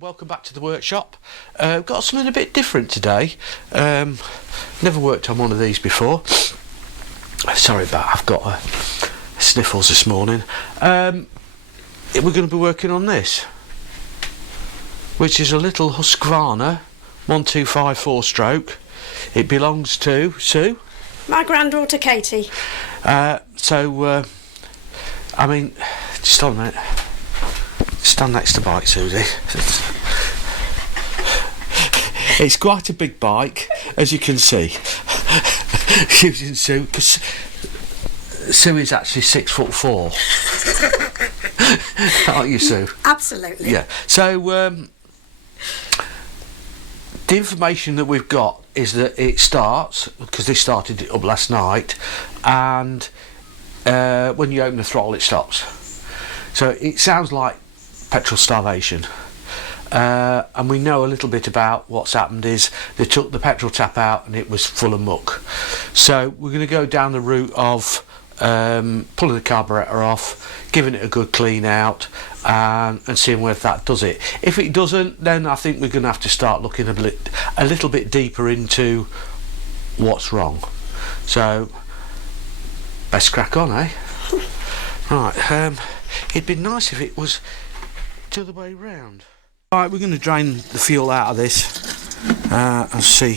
welcome back to the workshop. Got something a bit different today. Never worked on one of these before. Sorry about I've got sniffles this morning. We're going to be working on this, which is a little Husqvarna 1254 stroke. It belongs to Sue, my granddaughter Katie. I mean, just hold a minute. Stand next to the bike, Susie. It's quite a big bike, as you can see. Using Sue, because Sue is actually 6'4". Aren't you, Sue? Absolutely. Yeah. So the information that we've got is that it starts, because they started it up last night, and when you open the throttle it stops. So it sounds like petrol starvation, and we know a little bit about what's happened is they took the petrol tap out and it was full of muck. So we're going to go down the route of pulling the carburettor off, giving it a good clean out, and seeing whether that does it. If it doesn't, then I think we're going to have to start looking a little bit deeper into what's wrong. So best crack on, eh? Right, it'd be nice if it was the other way round. Right, we're going to drain the fuel out of this and see.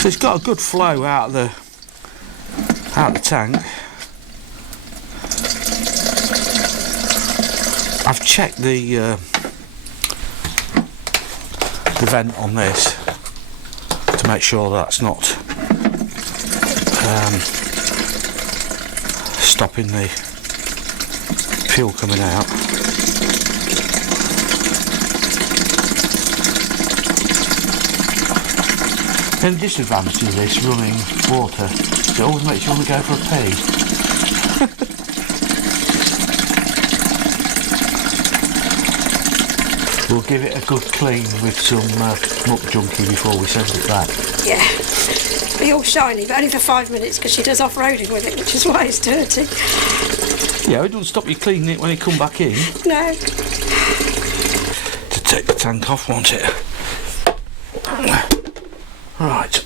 So it's got a good flow out of the tank. I've checked the vent on this to make sure that's not stopping the fuel coming out. And the disadvantage of this running water, it always makes you want to go for a pee. We'll give it a good clean with some muck junkie before we send it back. Yeah, be all shiny, but only for 5 minutes because she does off-roading with it, which is why it's dirty. Yeah, it doesn't stop you cleaning it when you come back in. No. To take the tank off, won't it? Right.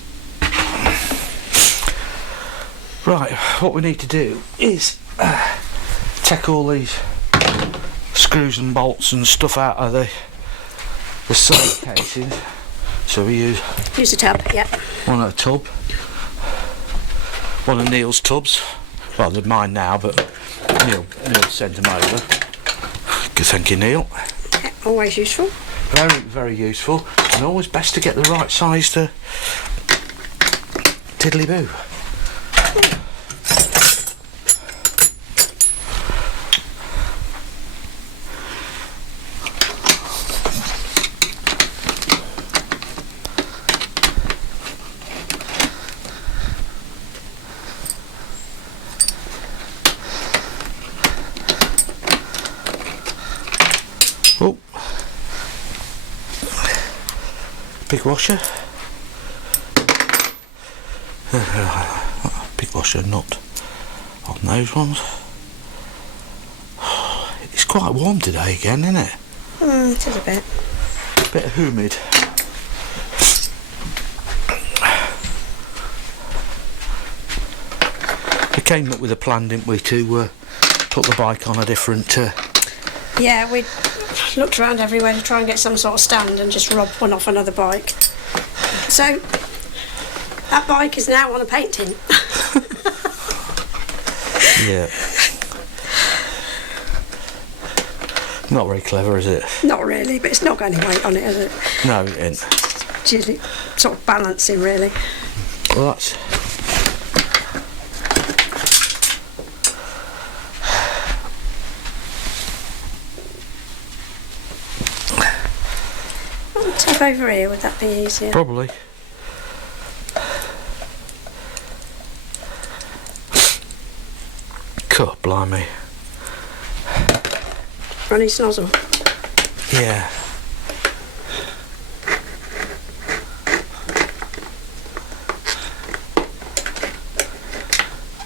Right, what we need to do is take all these screws and bolts and stuff out of the side casing. So we use a tub, yeah. One at a tub. One of Neil's tubs. Well, they're mine now, but Neil sent them over. Good, thank you, Neil. Yeah, always useful. Very, very useful, and always best to get the right size to tiddly-boo. Oh. Big washer. Big washer, not on those ones. It's quite warm today again, isn't it? It is a bit. Bit humid. We came up with a plan, didn't we, to put the bike on a different... Yeah, we looked around everywhere to try and get some sort of stand and just rob one off another bike. So that bike is now on a paint tin. Yeah. Not very clever, is it? Not really, but it's not got any weight on it, is it? No, it ain't. It's usually sort of balancing, really. Well, that's... Tap over here, would that be easier? Probably. God, blimey. Runny snozzle. Yeah.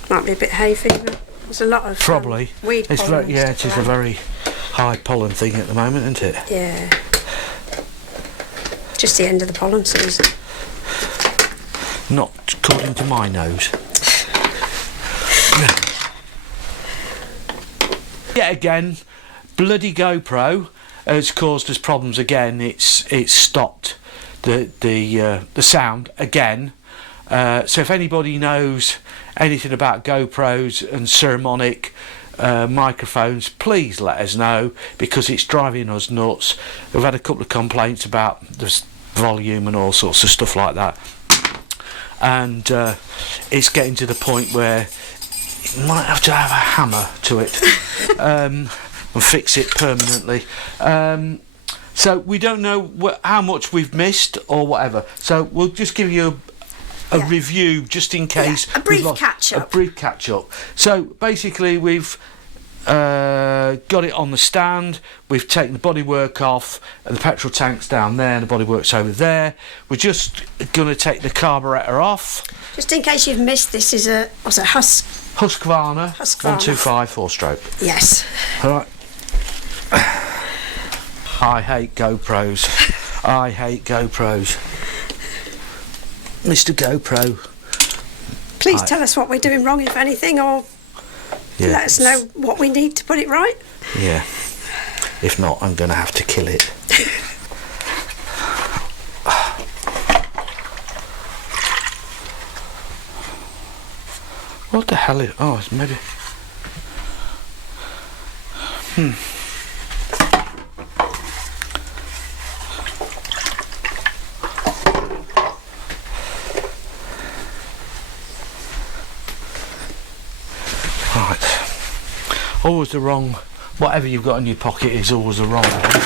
Might be a bit hay fever. There's a lot of probably weed it's pollen. very, yeah, it is a very high pollen thing at the moment, isn't it? Yeah. Just the end of the pollen season. Not according to my nose. Yet again, bloody GoPro has caused us problems again. It's stopped the sound again. So if anybody knows anything about GoPros and ceramic microphones, please let us know, because it's driving us nuts. We've had a couple of complaints about the volume and all sorts of stuff like that, and it's getting to the point where you might have to have a hammer to it and fix it permanently. So we don't know how much we've missed or whatever, so we'll just give you a review just in case. A brief catch-up. A brief catch-up. So basically we've got it on the stand, we've taken the bodywork off, and the petrol tank's down there and the bodywork's over there. We're just going to take the carburettor off. Just in case you've missed, this is a Husqvarna 125 4-stroke. Yes. Alright. I hate GoPros. I hate GoPros. Mr. GoPro. Please tell us what we're doing wrong, if anything, or let us know what we need to put it right. Yeah. If not, I'm going to have to kill it. What the hell is... Oh, it's maybe... Right. Always the wrong... Whatever you've got in your pocket is always the wrong one.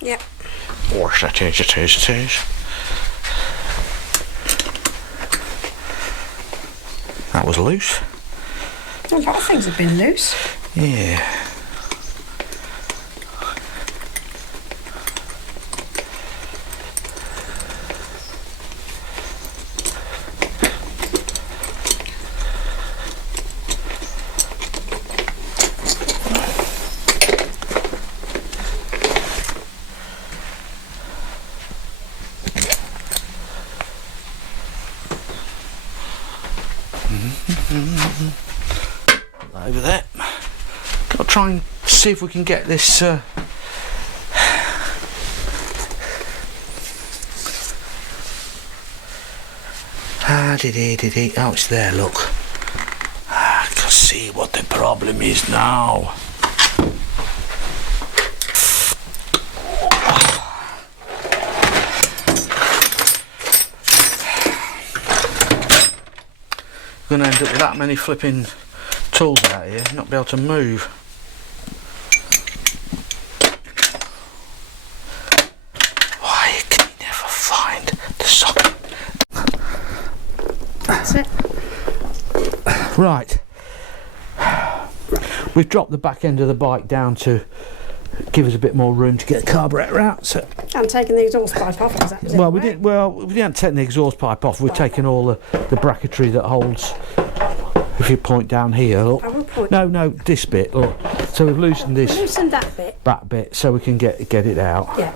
Yep. Or it is. That was loose. A lot of things have been loose. Yeah. Over there. Got to try and see if we can get this oh, it's there, look. I can see what the problem is now. We're going to end up with that many flipping tools out here, not be able to move. Why can you never find the socket? That's it. Right. We've dropped the back end of the bike down to give us a bit more room to get the carburettor out. So. And taking the exhaust pipe off, is that it? Well, we didn't take the exhaust pipe off. We've taken all the bracketry that holds. If you point down here, look. I will point. No, this bit, look. So we've loosened this. Loosened that bit. Back bit, so we can get it out. Yeah.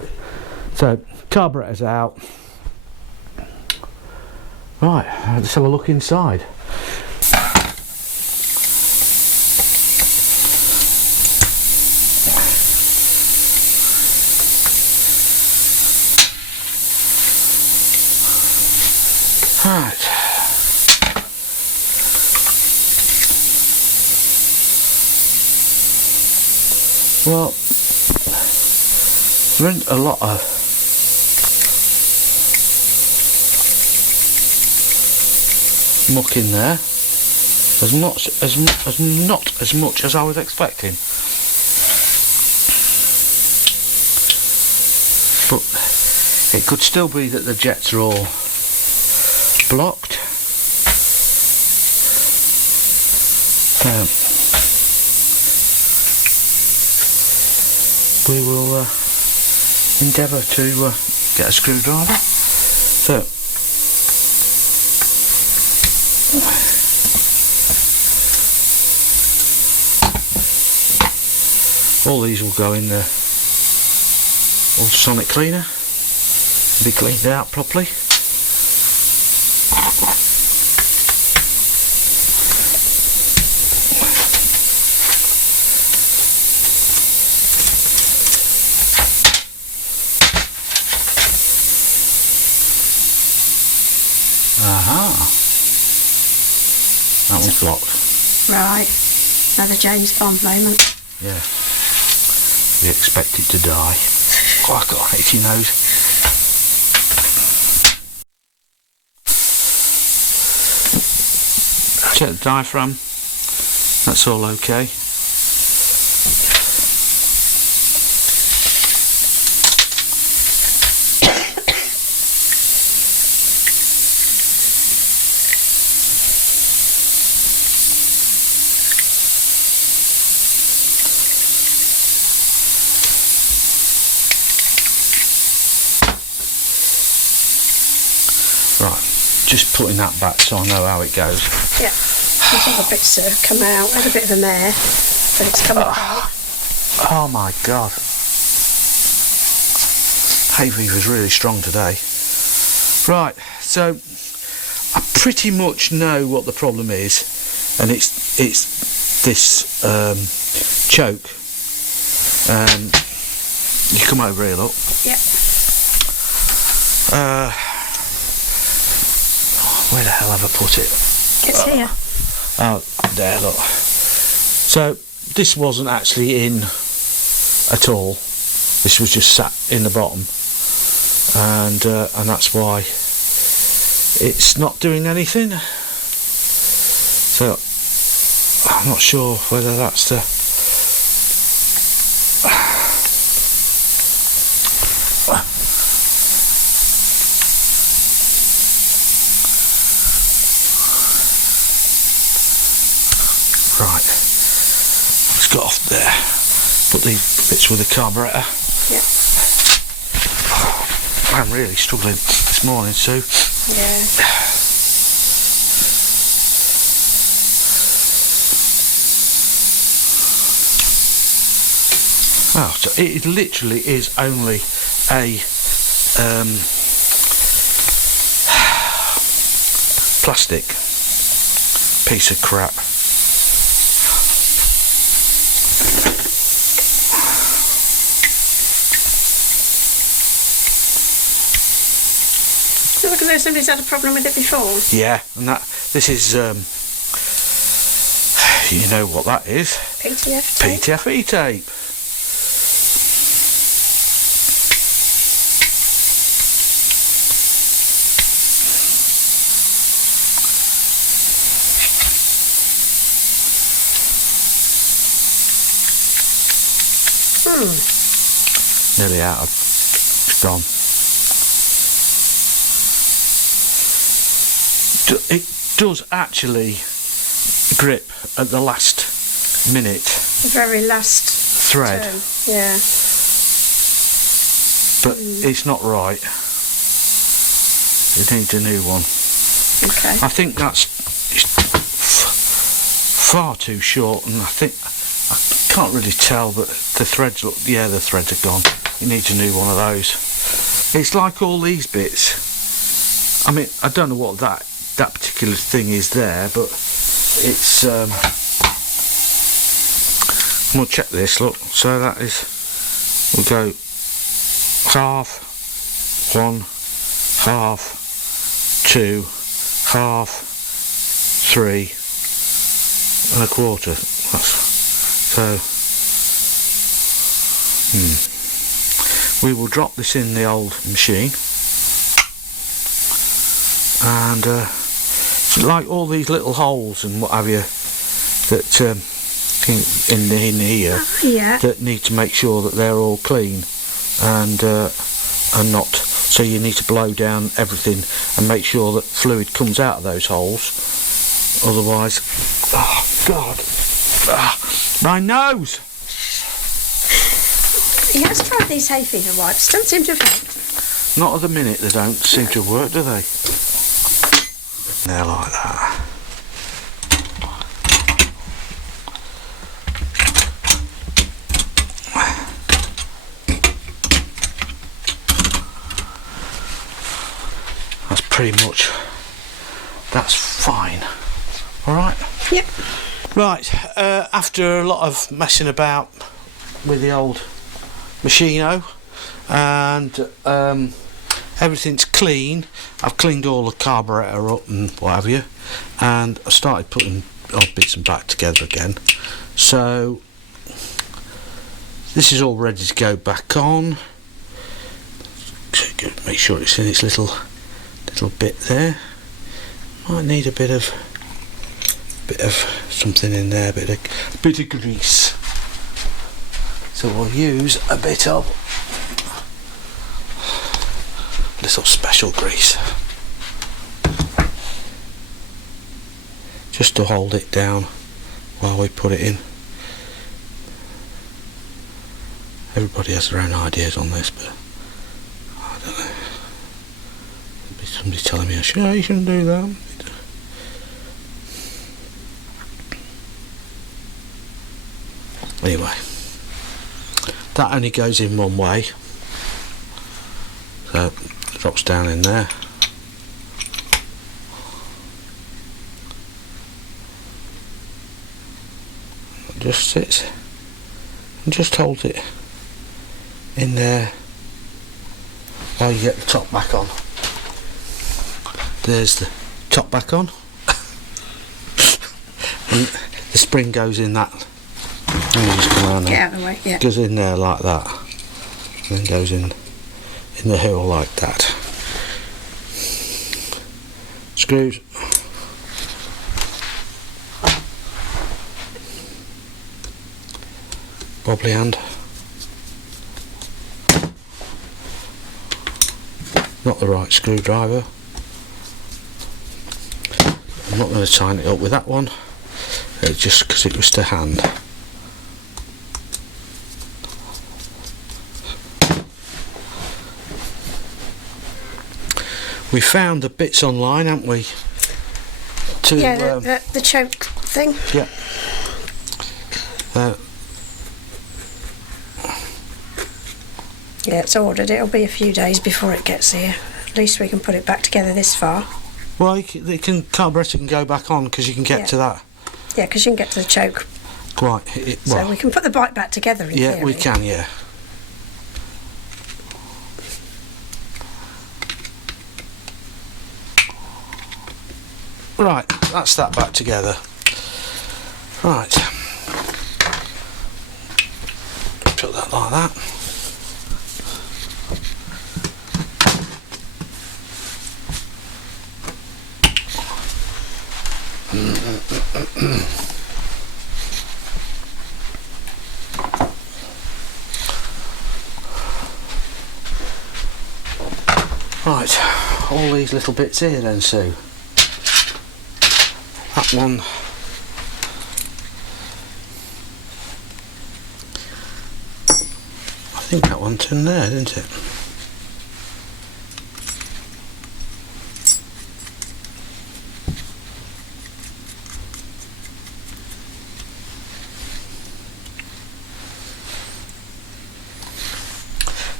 So carburettor's out. Right, let's have a look inside. Right. Well, there isn't a lot of muck in there. There's not as much as I was expecting. But it could still be that the jets are all blocked. We will endeavour to get a screwdriver. So All these will go in the ultrasonic cleaner, be cleaned out properly. Aha! That one's blocked. Right. Another James Bond moment. Yeah. You expect it to die. Oh, I've got an itchy nose. Check the diaphragm. That's all okay. Right, just putting that back so I know how it goes. Yeah, there's other bits that have come out. Had a bit of a mare, but it's come apart. Oh my god. Hay fever's really strong today. Right, so I pretty much know what the problem is, and it's this choke. You come over here, look. Yep. Where the hell have I put it? It's here. Oh, there, look. So this wasn't actually in at all. This was just sat in the bottom, and that's why it's not doing anything. So I'm not sure whether that's the right. It's got off there. Put these bits with the carburettor. Yeah. I'm really struggling this morning, Sue. Yeah. Oh, so it literally is only a plastic piece of crap. Look as though somebody's had a problem with it before. Yeah, and this is you know what that is? PTF tape. PTFE tape. Nearly out of, it's gone. It does actually grip at the last minute. The very last thread. turn. Yeah. But it's not right. It needs a new one. Okay. I think that's far too short, and I can't really tell, but the threads look, yeah, the threads are gone. It needs a new one of those. It's like all these bits. I mean, I don't know what that particular thing is there, but it's I'm gonna check this, look. So that is, we'll go half, 1, half, 2, half, 3 and a quarter. That's so. We will drop this in the old machine, and like all these little holes and what have you that in here Yeah. that need to make sure that they're all clean and not. So you need to blow down everything and make sure that fluid comes out of those holes. Otherwise, oh God, my nose. He has tried these hay fever wipes. Don't seem to have helped. Not at the minute, they don't seem to work, do they? They're like that. pretty much that's fine. All right. Yep. Right. After a lot of messing about with the old Machino, and everything's clean. I've cleaned all the carburetor up and what have you, and I started putting odd bits and back together again. So this is all ready to go back on. Make sure it's in its little bit there. Might need a bit of something in there, bit of grease. So we'll use a bit of little special grease just to hold it down while we put it in. Everybody has their own ideas on this, but I don't know. There'll be somebody telling me, "Sure, you shouldn't do that." Anyway, that only goes in one way, so it drops down in there. It just sits and just holds it in there while you get the top back on. There's the top back on, and the spring goes in that. Just come around there. Get out of the way, yeah. Goes in there like that, and then goes in the hole like that. Screws. Wobbly hand. Not the right screwdriver. I'm not going to tighten it up with that one, just because it was to hand. We found the bits online, haven't we? The choke thing. Yeah. Yeah, it's ordered. It'll be a few days before it gets here. At least we can put it back together this far. Well, carburetor can go back on because you can get to that. Yeah, because you can get to the choke. Right. So we can put the bike back together in theory. We can, yeah. Right, that's that back together. Right. Put that like that. Right, all these little bits here then, Sue. That one, I think that one's in there, isn't it?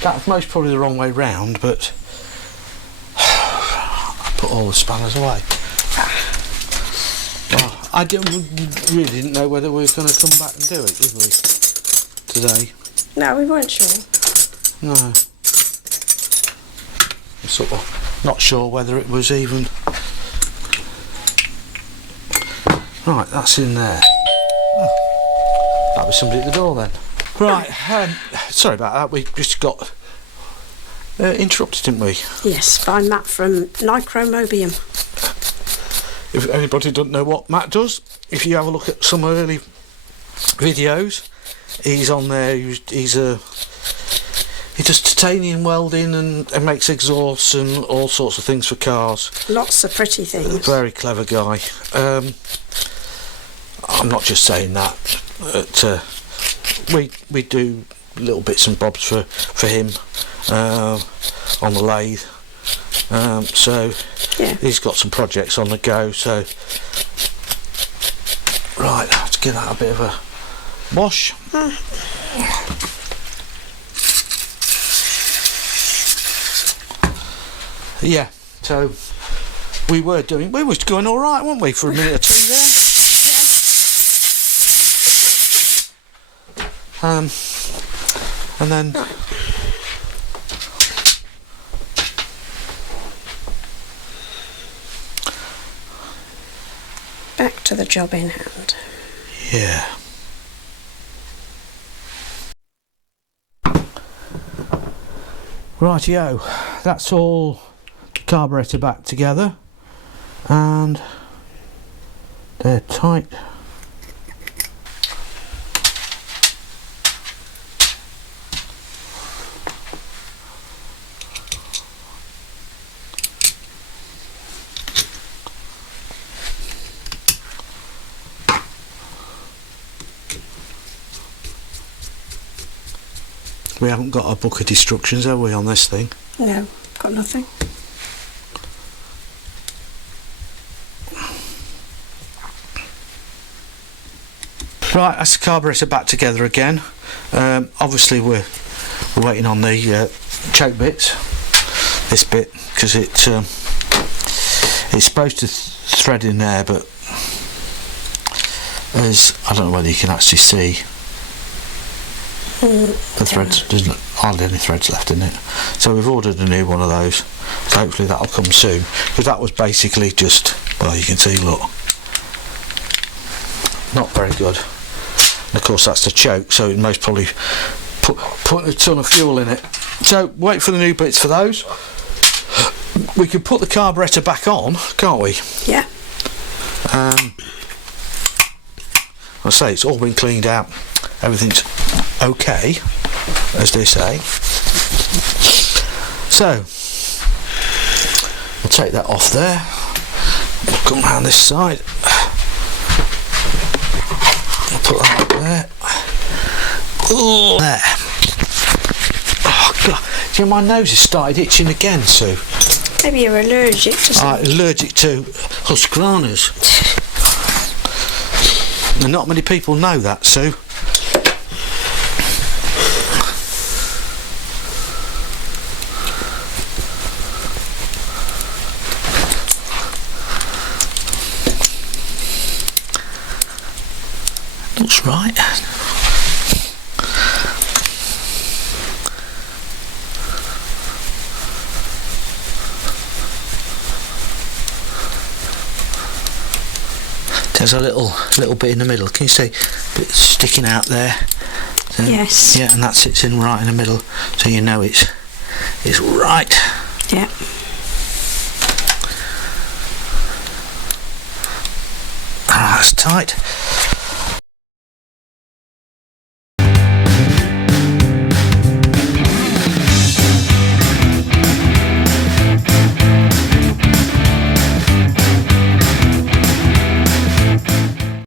That's most probably the wrong way round, but I put all the spanners away. I really didn't know whether we were going to come back and do it, did we? Today. No, we weren't sure. No. I'm sort of not sure whether it was even... Right, that's in there. Oh, that was somebody at the door then. Right, sorry about that, we just got interrupted, didn't we? Yes, by Matt from Nicromobium. If anybody doesn't know what Matt does, if you have a look at some early videos, he's on there. He does titanium welding and makes exhausts and all sorts of things for cars. Lots of pretty things. Very clever guy. I'm not just saying that. But, we do little bits and bobs for him on the lathe. So yeah. He's got some projects on the go, so right, let's give that a bit of a wash. Yeah, so We was going all right, weren't we, for a minute or two there? And then. Back to the job in hand. Yeah. Rightio, that's all the carburettor back together, and they're tight. We haven't got a book of instructions, have we, on this thing? No, got nothing. Right, that's the carburettor back together again. Obviously we're waiting on the choke bits, this bit, because it's supposed to thread in there, but I don't know whether you can actually see the threads. There's hardly any threads left in it, so we've ordered a new one of those, so hopefully that'll come soon, because that was basically just, well, you can see, look, not very good. And of course that's the choke, so it most probably put a ton of fuel in it. So wait for the new bits for those. We can put the carburettor back on, can't we? Yeah. I say it's all been cleaned out, everything's okay, as they say. So we'll take that off there, we'll come round this side, I'll put that up there. Ooh, there. Oh God, do you know, my nose has started itching again, Sue. Maybe you're allergic to something. Allergic to Husqvarnas. And not many people know that, Sue. Looks right. There's a little bit in the middle. Can you see? A bit sticking out there. So, yes. Yeah, and that sits in right in the middle, so you know it's right. Yeah. Ah, that's tight.